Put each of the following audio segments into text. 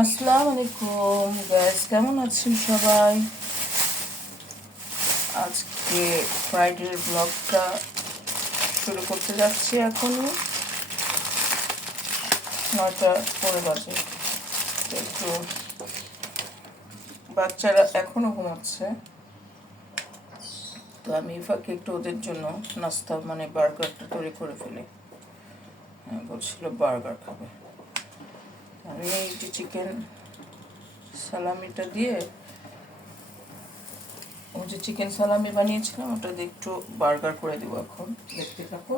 আসসালামু আলাইকুম গাইস, কেমন আছেন সবাই? আজকে ফ্রাইডের ব্লগটা শুরু করতে যাচ্ছি। এখনই 9টা পরে বাজে। একটু বাচ্চারা এখনো ঘুমাচ্ছে, তো আমি ফাঁকে একটু ওদের জন্য নাস্তা মানে বার্গারটা তৈরি করে ফেলি। বলছিল বার্গার খাবে। আমি এই যে চিকেন সালামিটা দিয়ে ওই যে চিকেন সালামি বানিয়েছিলাম ওটা দিয়ে একটু বার্গার করে দেবো। এখন দেখতে থাকো।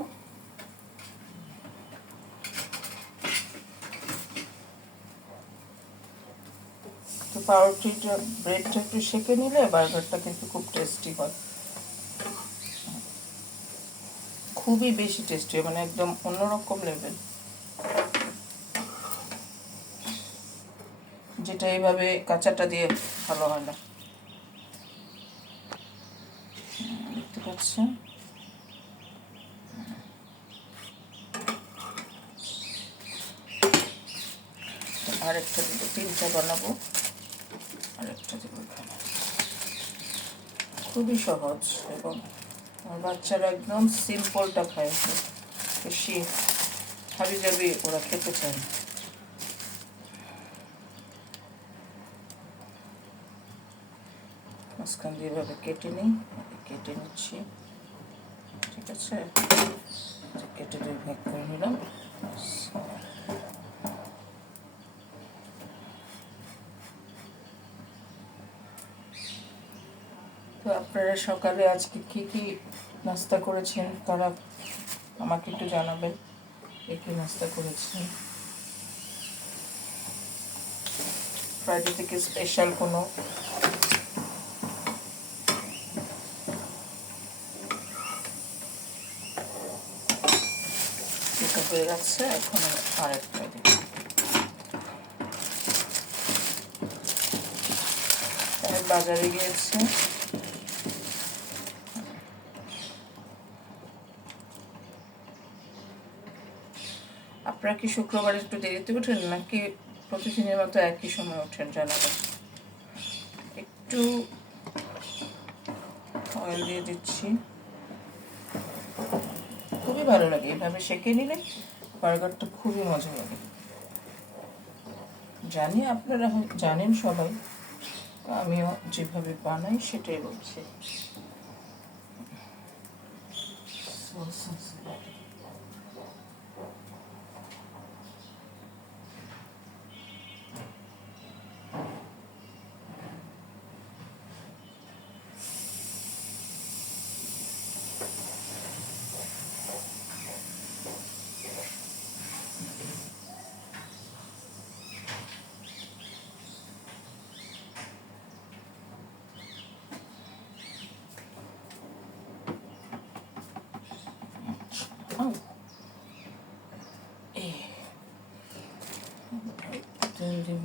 তো পাউরুটিটা ব্রেডটা একটু সেঁকে নিলে বার্গারটা কিন্তু খুব টেস্টি হয়, খুবই বেশি টেস্টি হয়, মানে একদম অন্যরকম লেভেল, যেটা এইভাবে কাঁচাটা দিয়ে ভালো হয় না। দেখতে পাচ্ছেন? আরেকটা দিকে 3টা বানাবো, আরেকটা দিব এখানে। খুবই সহজ এবং আমার বাচ্চারা একদম সিম্পলটা খায়, বেশি হাবি জাবি ওরা খেতে চায় না। মাঝখান দিয়ে এভাবে কেটে নিচ্ছি, ঠিক আছে? কেটে 2 ভাগ করে নিলাম। তো আপনারা সকালে আজকে কি নাস্তা করেছেন তারা আমাকে একটু জানাবেন, কি নাস্তা করেছেন। ফ্রাইডে থেকে স্পেশাল কোনো যেটা হয়ে যাচ্ছে। এখন আরেকটা দিই। আমি বাজারে গিয়েছি, আপনারা কি শুক্রবার একটু দেরিতে ওঠেন নাকি প্রতিদিনের মতো একই সময় ওঠেন জানাবেন। একটু অয়েল দিয়ে দিচ্ছি, খুবই ভালো লাগে এভাবে সেঁকে নিলে বার্গারটা, খুবই মজা লাগে। জানি আপনারা জানেন সবাই, আমিও যেভাবে বানাই সেটাই বলছি। তেল দেব,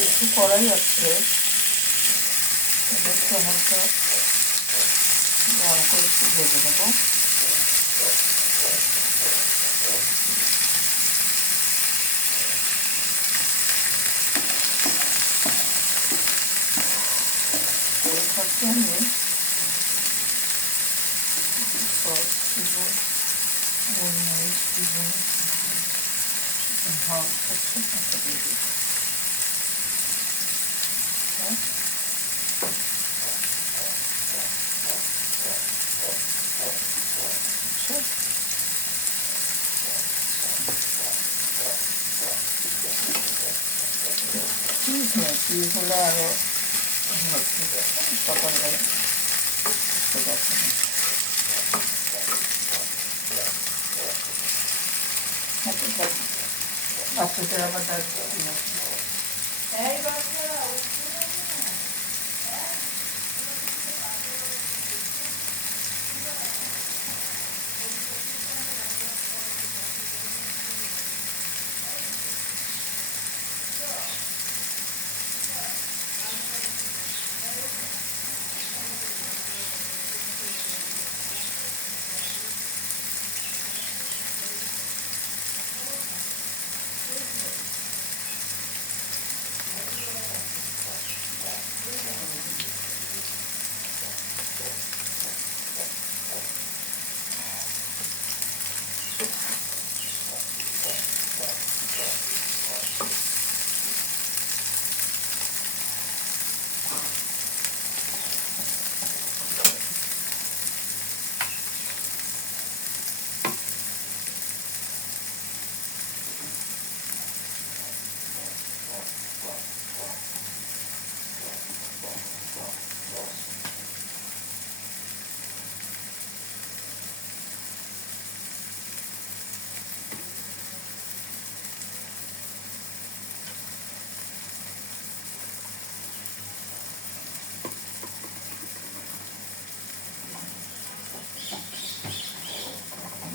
একটু কড়াই আছে, একটু হালকা গরম করে একটু ভেজে নেবো। আমি সস দিব, গোলমরিচ দিব, হালকা শুকনো দিয়ে দিব। চিজ হলে আরও সকালবেলা বাচ্চাদের আবার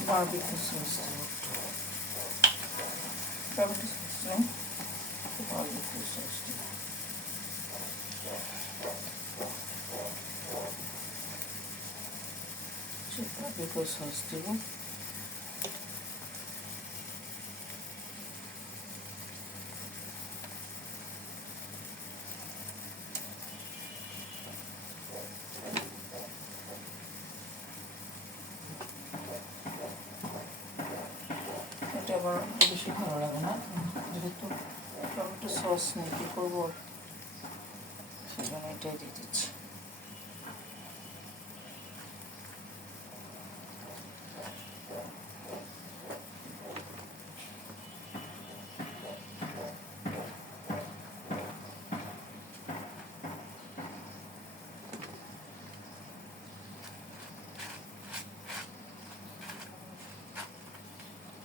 barbecue sauce. Barbecue sauce, no? Barbecue sauce. Barbecue sauce দিব। আবার বেশি ভালো লাগে না, যেহেতু টমেটো সস নেই কী করবো, সেই জন্য এটাই দিয়ে দিচ্ছি।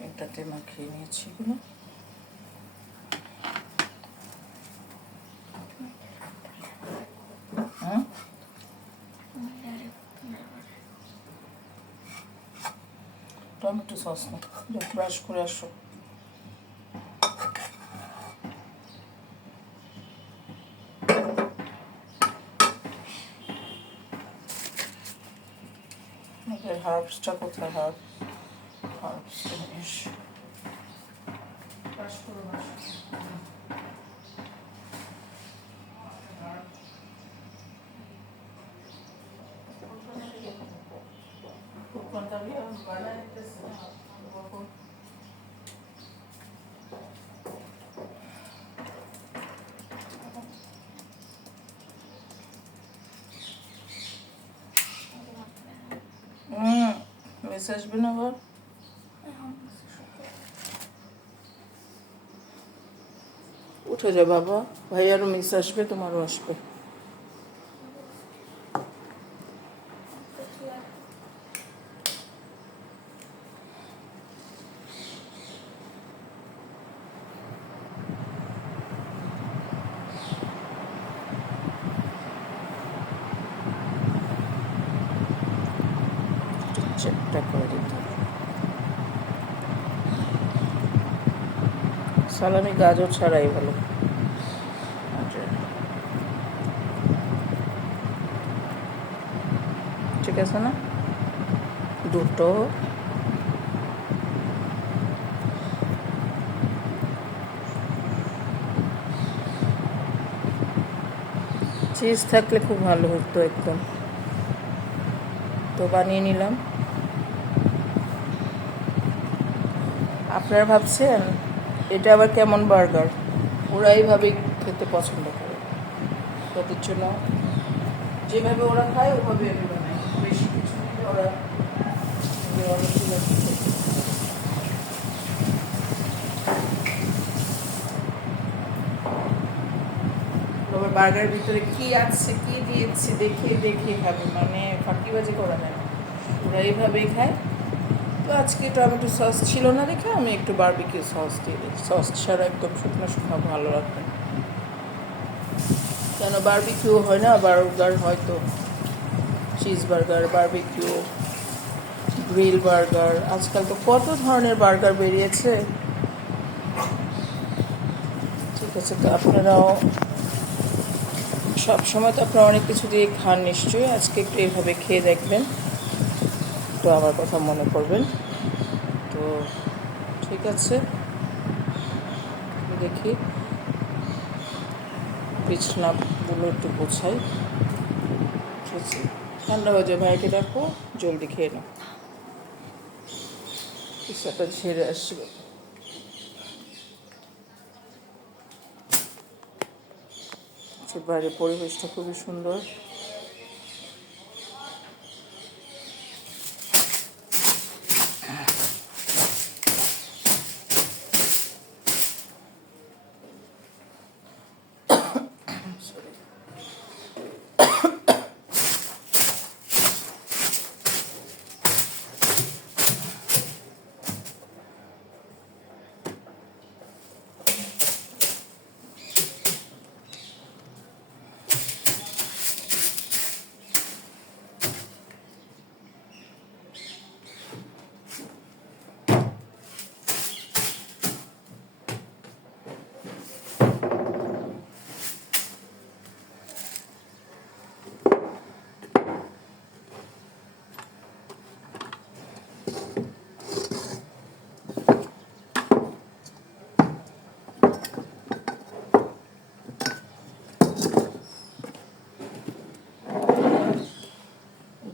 এটাতে মাখিয়ে নিয়েছি এগুলো। টমেটো সস না, ব্রাশ করে আসো। হার্বসটা কোথায়? হার্বস জিনিস ব্রাশ করো না। মিস আসবে না আবার? উঠে যা বাবা, ভাইয়ারও মিস আসবে, তোমারও আসবে। চেকটা করে দিতে হবে। সালামি গাজর ছাড়াই ভালো। ঠিক আছে না? দুটো চিজ থাকলে খুব ভালো হতো একদম। তো বানিয়ে নিলাম। আপনারা ভাবছেন এটা আবার কেমন বার্গার? ওরা এইভাবে খেতে পছন্দ করে, তাদের জন্য যেভাবে ওরা খায় ওভাবে আমি বানাই। বেশি কিছু ওরা বার্গারের ভিতরে কি আছে কি দিয়েছি দেখে দেখে খাবে, মানে ফাঁকিবাজি করা যায় না, ওরা এইভাবেই খায়। তো আজকে টমেটো সস ছিল না দেখে আমি একটু বারবিকিউ সস দিয়ে দিই, সস ছাড়া একদম শুকনো শুকনো ভালো লাগবে, কেন বারবিকিউ হয় না, বার্গার হয়তো cheese burger, barbecue, grill burger, আজকাল তো কত ধরনের বার্গার বেরিয়েছে। ঠিক আছে, তো আপনারাও সবসময় তো আপনারা অনেক কিছু দিয়ে খান নিশ্চয়ই, আজকে একটু এইভাবে খেয়ে দেখবেন, তো আমার কথা মনে করবেন। তো ঠিক আছে, দেখি বিছনাগুলো একটু গোছাই। ঠিক আছে, ঠান্ডা হয়ে যায়, ভাইকে ডাকো জলদি খেয়ে নাও, পিসাটা ঝেড়ে আসবে। বাইরের পরিবেশটা খুবই সুন্দর।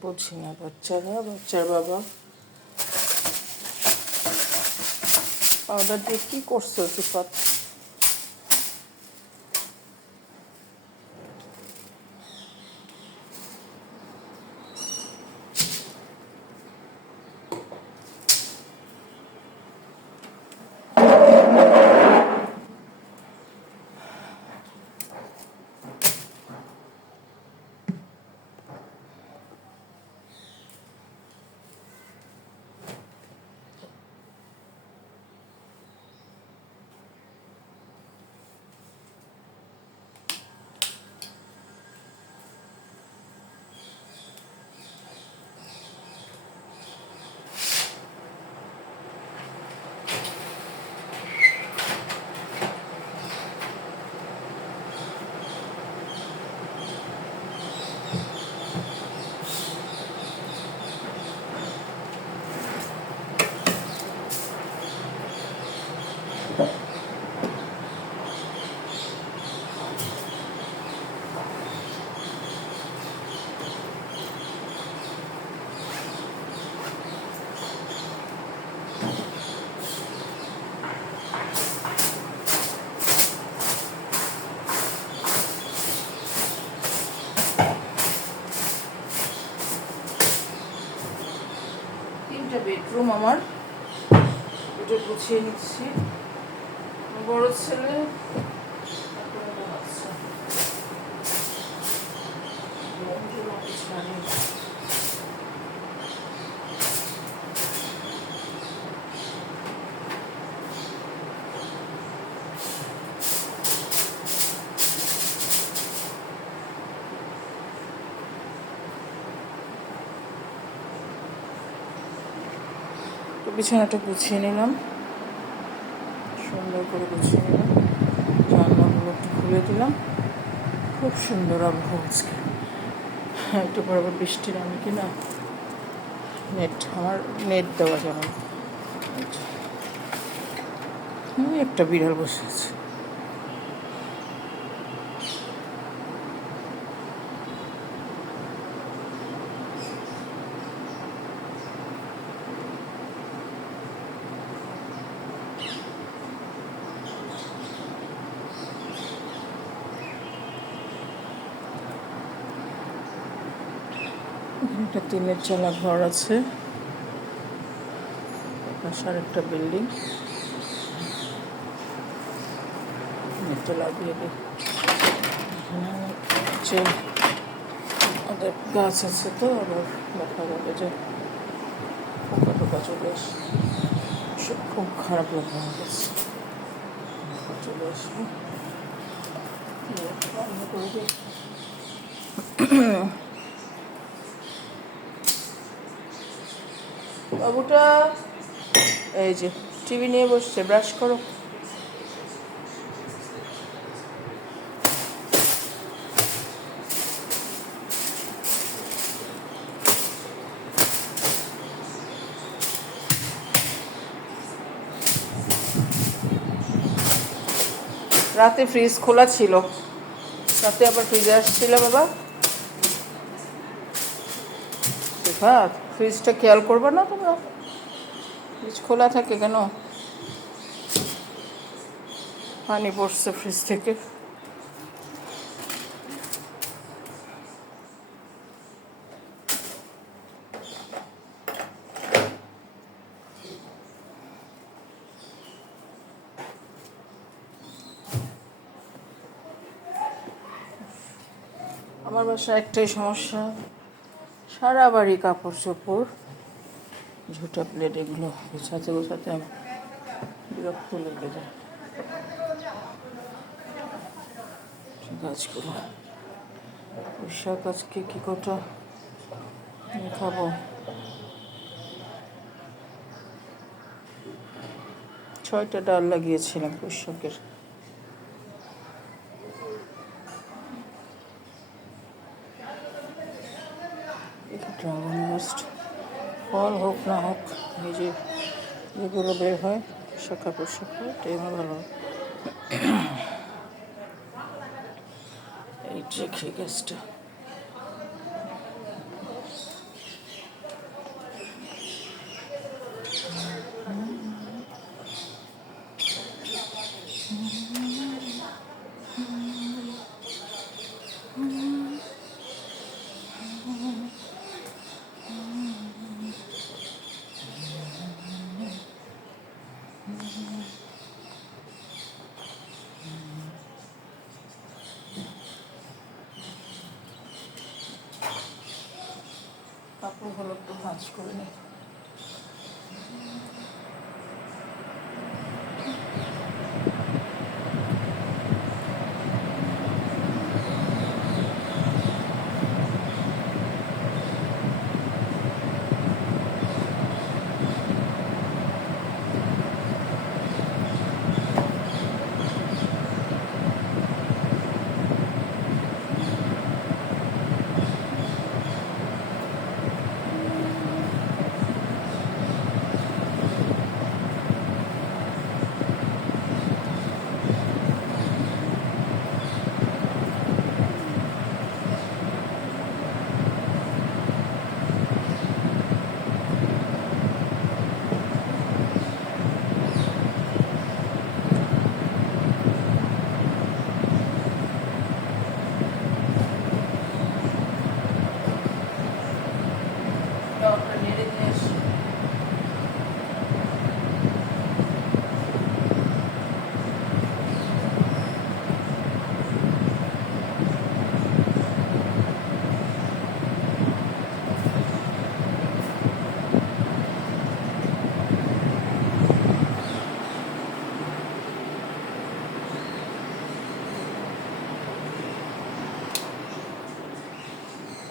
বুঝি না বাচ্চার বাবা পাউডার দিয়ে কী করছো সিফাত? বেডরুম আমার, এটা গুছিয়ে নিচ্ছি। বড় ছেলে বিছানাটা গুছিয়ে নিলাম, সুন্দর করে গুছিয়ে নিলাম, জানলাগুলো একটু খুলে দিলাম। খুব সুন্দর আবহাওয়া আজকে, একটু পর আবার বৃষ্টি নামে কি না, আমার নেট দেওয়া যাবে না। একটা বিড়াল বসে আছে। একটা টিনের চালা ঘর আছে, পাশে আরেকটা বিল্ডিং, এটা লাগিয়ে দিই। নিচে ওদের গাছ আছে, তো আবার দেখা যাবে যে পোকা টোকা চলে আসে, সব খুব খারাপ লাগে আমার কাছে। চলে আসবে রান্না করবে। বাবুটা এই যে টিভি নিয়ে বসছে, ব্রাশ করো। রাতে ফ্রিজ খোলা ছিল, রাতে আবার ফ্রিজে আসছিল বাবা। সিফাত, ফ্রিজটা খেয়াল করবে না তোমরা? ফ্রিজ খোলা থাকে কেন? পানি পড়ছে ফ্রিজ থেকে। আমার বাসায় একটাই সমস্যা, সারা বাড়ি কাপড় চোপড়, ঝুটা প্লেট, এগুলো গোছাতে গোছাতে আমার বিরক্ত লেগে যায়। গাছগুলো শাক আজকে কী কটা খাবো। 6টা ডাল লাগিয়েছিলাম পুঁইশাকের। ড্রাগন গাছ ফল হোক না হোক, এই যে যেগুলো বের হয় শাখা পোশাখা, এটাই আমার ভালো হয়। এই যে গাছটা কাপড়গুলো একটু ভাঁজ করে নিই।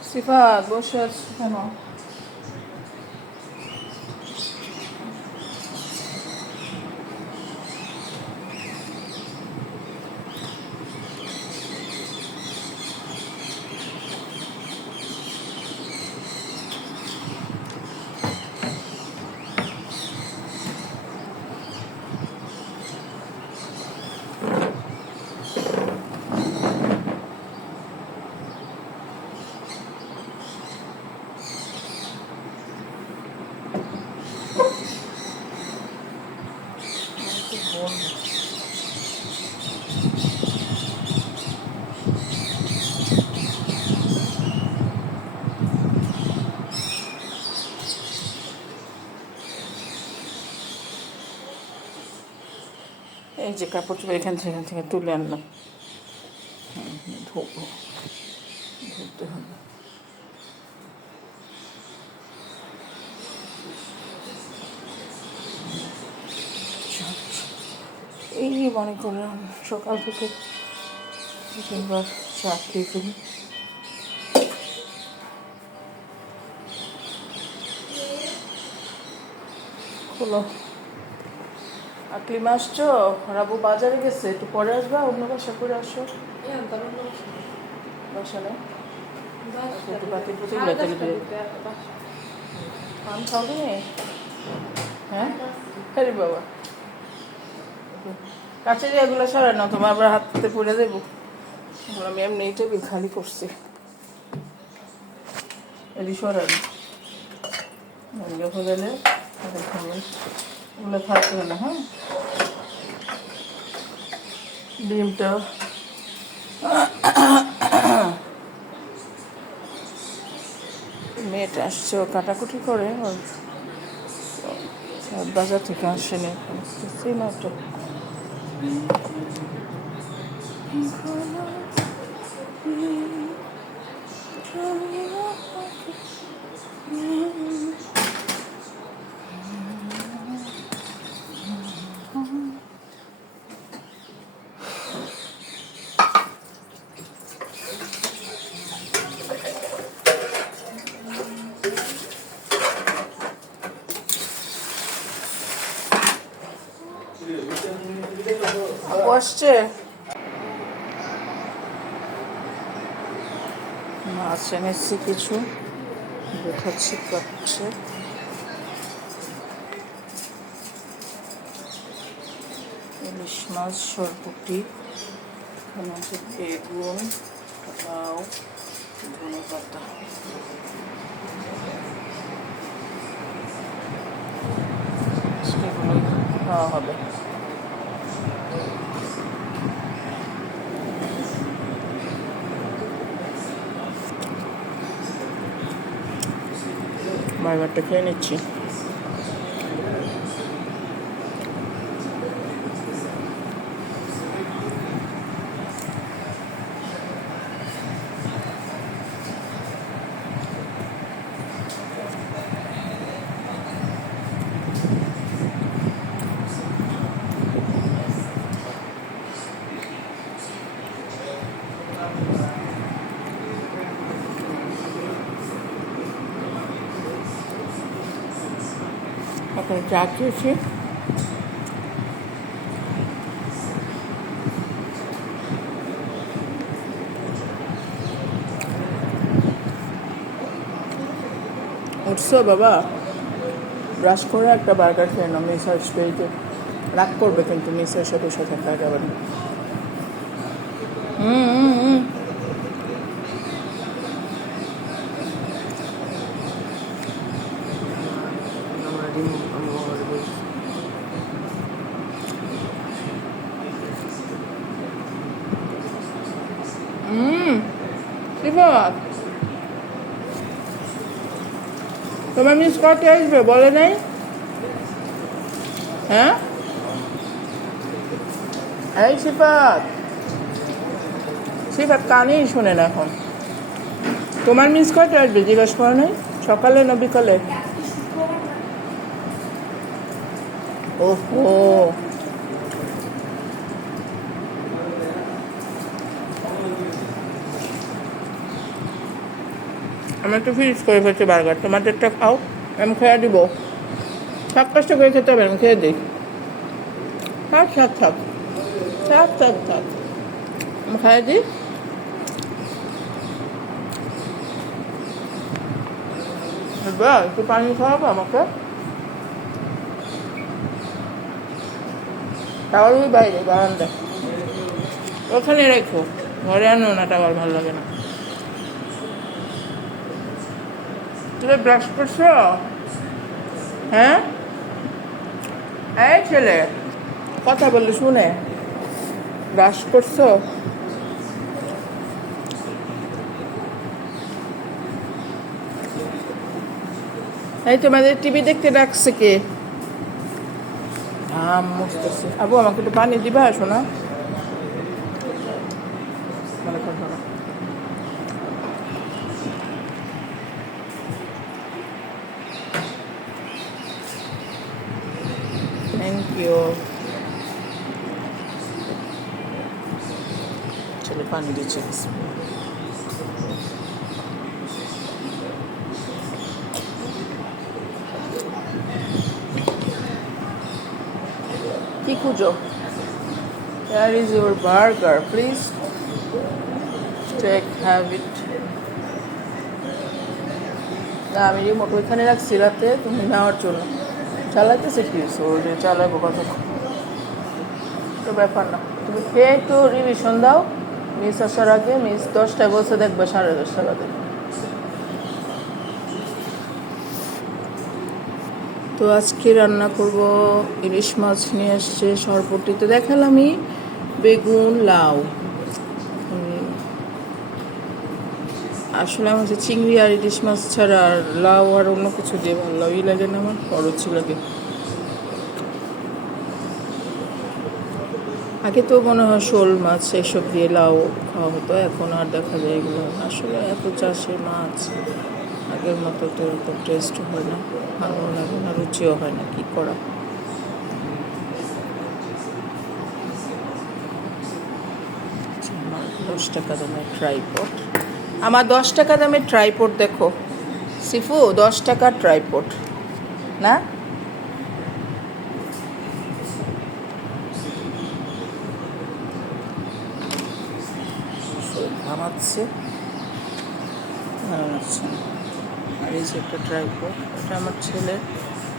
সিফাত বসে আছো কেন? এই যে কাপড় চোপড় এখান থেকে তুলে আনলাম, ধোবো। মনে করলাম সকাল থেকে তিনবার চা খেয়ে ফেলি। খোলো। আকলিমা আসছো? রাবু বাজারে গেছে, একটু পরে আসবা, অন্য বাসা করে আসো। বাসা নেই, একটু পাতিল পুতিল বেতালি দিয়ে পান খাওয়াবি? হ্যাঁ, হ্যাঁ বাবা, কাছে এগুলো সরে না, তোমার আবার হাতে পড়ে দেবো। আমি এমনি টেবিল খালি করছি, এটি সরানি হলে ওগুলো থাকবে না। হ্যাঁ, ডিমটা মেয়েটা আসছে, ও কাটাকুটি করে, ওর বাজার থেকে আসেনি না তো। আসছে মাছ এনেছি কিছু, দেখাচ্ছি পাচ্ছে। ইলিশ মাছ, সরপুটি, এখানে আছে বেগুন, লাউ, ধনে পাতা। সেগুলো খাওয়া হবে। বার্গারটা খেয়ে নিচ্ছি। এখন চা খেয়েছি, উঠছো বাবা? ব্রাশ করে একটা বার্গার খেয়ে নাও, মিস আসবে, রাগ করবে কিন্তু মিসের সাথে সাথে খাওয়া যাবে না। তোমার মিস কতে আসবে বলে নাই? হ্যাঁ, এই সিফাত, সিফাত কানেই শোনে না এখন। তোমার মিস কতে আসবে জিজ্ঞেস করো নাই? সকালে না বিকালে? ওহো, আমি একটু ফিনিশ করে ফেলছি বার্গার, তোমাদেরটা খাও, আমি খেয়ে দিব। সব কষ্ট করে খেতে হবে, আমি খেয়ে দিই। থাক থাক থাক থাক থাক থাক, আমি খেয়ে দিই। একটু পানি খাওয়াবো আমাকে? টাওয়াল ওই বাইরে বারান্দা, ওখানে রেখো, ঘরে আনো না, টাওয়াল ভালো লাগে না। তুমি ব্রাশ করছো? হ্যাঁ, এই ছেলে কথা বললে শুনে, ব্রাশ করছো? এই তোমাদের টিভি দেখতে ডাকছে কে? মুছতেছে। আবু আমাকে একটু পানি দিবা, শোনা? Thank you. পানি দিচ্ছি। কি খুঁজো? Where is your burger? Please take, have it. না, আমি রিমোট ওইখানে রাখছি রাতে তুমি নেওয়ার জন্য। চালাইতেছে কি ওরে, চালাবো কথা তো ব্যাপার না। তুমি খেয়ে একটু রিভিশন দাও মিস আসার আগে। মিস 10টায় বলছে, দেখবে 10:30 বাজে। তো আজকে রান্না করব ইলিশ মাছ নিয়ে আসছে সরপটিতে, দেখালামই, বেগুন, লাউ। আসলে আমার চিংড়ি আর ইলিশ মাছ ছাড়া আর লাউ আর অন্য কিছু দিয়ে ভালো লাগে না, আমার খরচই লাগে। আগে তো মনে হয় শোল মাছ এসব দিয়ে লাউ খাওয়া হতো, এখন আর দেখা যায় এগুলো। আসলে এত চাষের মাছ আগের মতো তো এরকম টেস্ট হয় না, ভালো লাগে না, রুচিও হয় না, কি করা। আমার 10 টাকা দামের ট্রাইপড, আমার 10 টাকা দামের ট্রাইপড দেখো সিফু, 10 টাকার ট্রাইপড না। ঘামাচ্ছে, ভালো লাগছে না। আর এই যে একটা ট্রাইপড, এটা আমার ছেলে,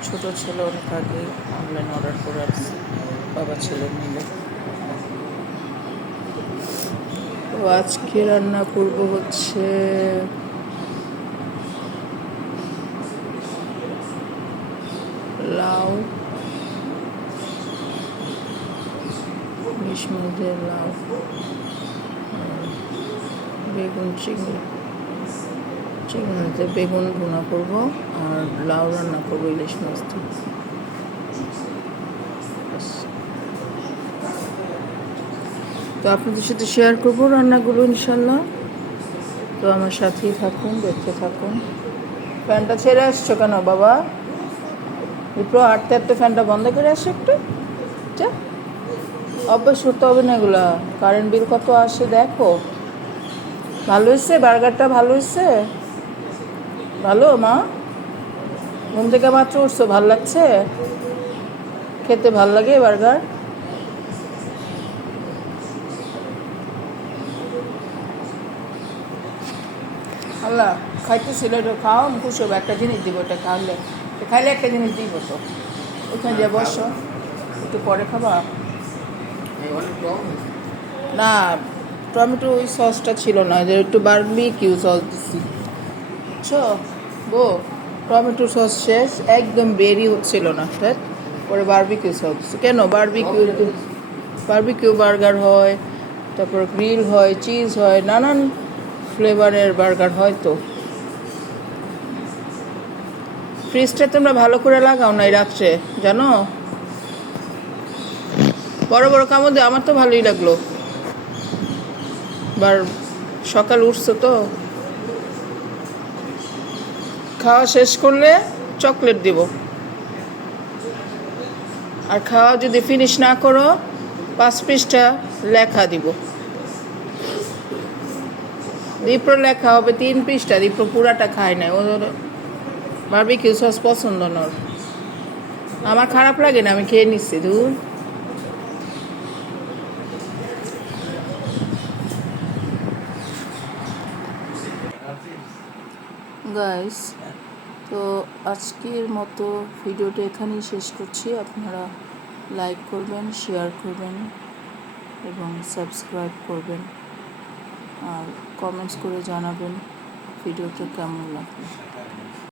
ছোট ছেলে অনেক আগে অনলাইন অর্ডার করে আসছে, বাবা ছেলে মিলে। তো আজকে রান্না করব হচ্ছে লাউ, ইলিশ মাছের লাউ, বেগুন, চিংড়িতে বেগুন ভুনা করব, আর লাউ রান্না করবো ইলিশ মাছ দিয়ে। তো আপনাদের সাথে শেয়ার করবো রান্নাগুলো ইনশাল্লাহ। তো আমার সাথেই থাকুন, দেখতে থাকুন। ফ্যানটা ছেড়ে আসছো কেন বাবা? বিপ্র, হাঁটতে হাঁটতে ফ্যানটা বন্ধ করে আসো একটু। যা, অভ্যাস করতে হবে না এগুলা। কারেন্ট বিল কত আসে দেখো। ভালো হয়েছে বার্গারটা? ভালো হয়েছে? ভালো মা? ঘুম থেকে মাত্র উঠছো, ভাল লাগছে? খেতে ভাল লাগে বার্গার? আল্লাহ, খাইতেছিল, এটা খাও, খুশি হবে। একটা জিনিস দিব, এটা খাইলে একটা জিনিস দিব। তো ওখানে যে বসো, একটু পরে খাবা না। টমেটো ওই সসটা ছিল না, যে একটু বারবিকিউ সস দিচ্ছি, বুঝছো বো? টমেটো সস শেষ, একদম বেরি হচ্ছিল না, তাই পরে বারবিকিউ সস দিচ্ছি। কেন? বারবিকিউ বার্গার হয়, তারপর গ্রিল হয়, চিজ হয়, নানান ফ্লেভারের বার্গার হয়। তো ফ্রিজটা তোমরা ভালো করে লাগাও না এই রাত্রে, জানো? বড় বড় কামড় দিয়ে, আমার তো ভালোই লাগলো। বার সকাল উঠছো তো, খাওয়া শেষ করলে চকলেট দিব, আর খাওয়া যদি ফিনিশ না করো 5 পৃষ্ঠা লেখা দিব। দীপ্র লেখা হবে 3 পৃষ্ঠা, দীপ্র পুরাটা খায় না, ওর বারবিকিউ সস পছন্দ নয়। আমার খারাপ লাগে না, আমি খেয়ে নিচ্ছি। দূর গাইস, তো আজকের মতো ভিডিওটা এখানেই শেষ করছি। আপনারা লাইক করবেন, শেয়ার করবেন এবং সাবস্ক্রাইব করবেন, আর কমেন্টস করে জানাবেন ভিডিওটা কেমন লাগবে।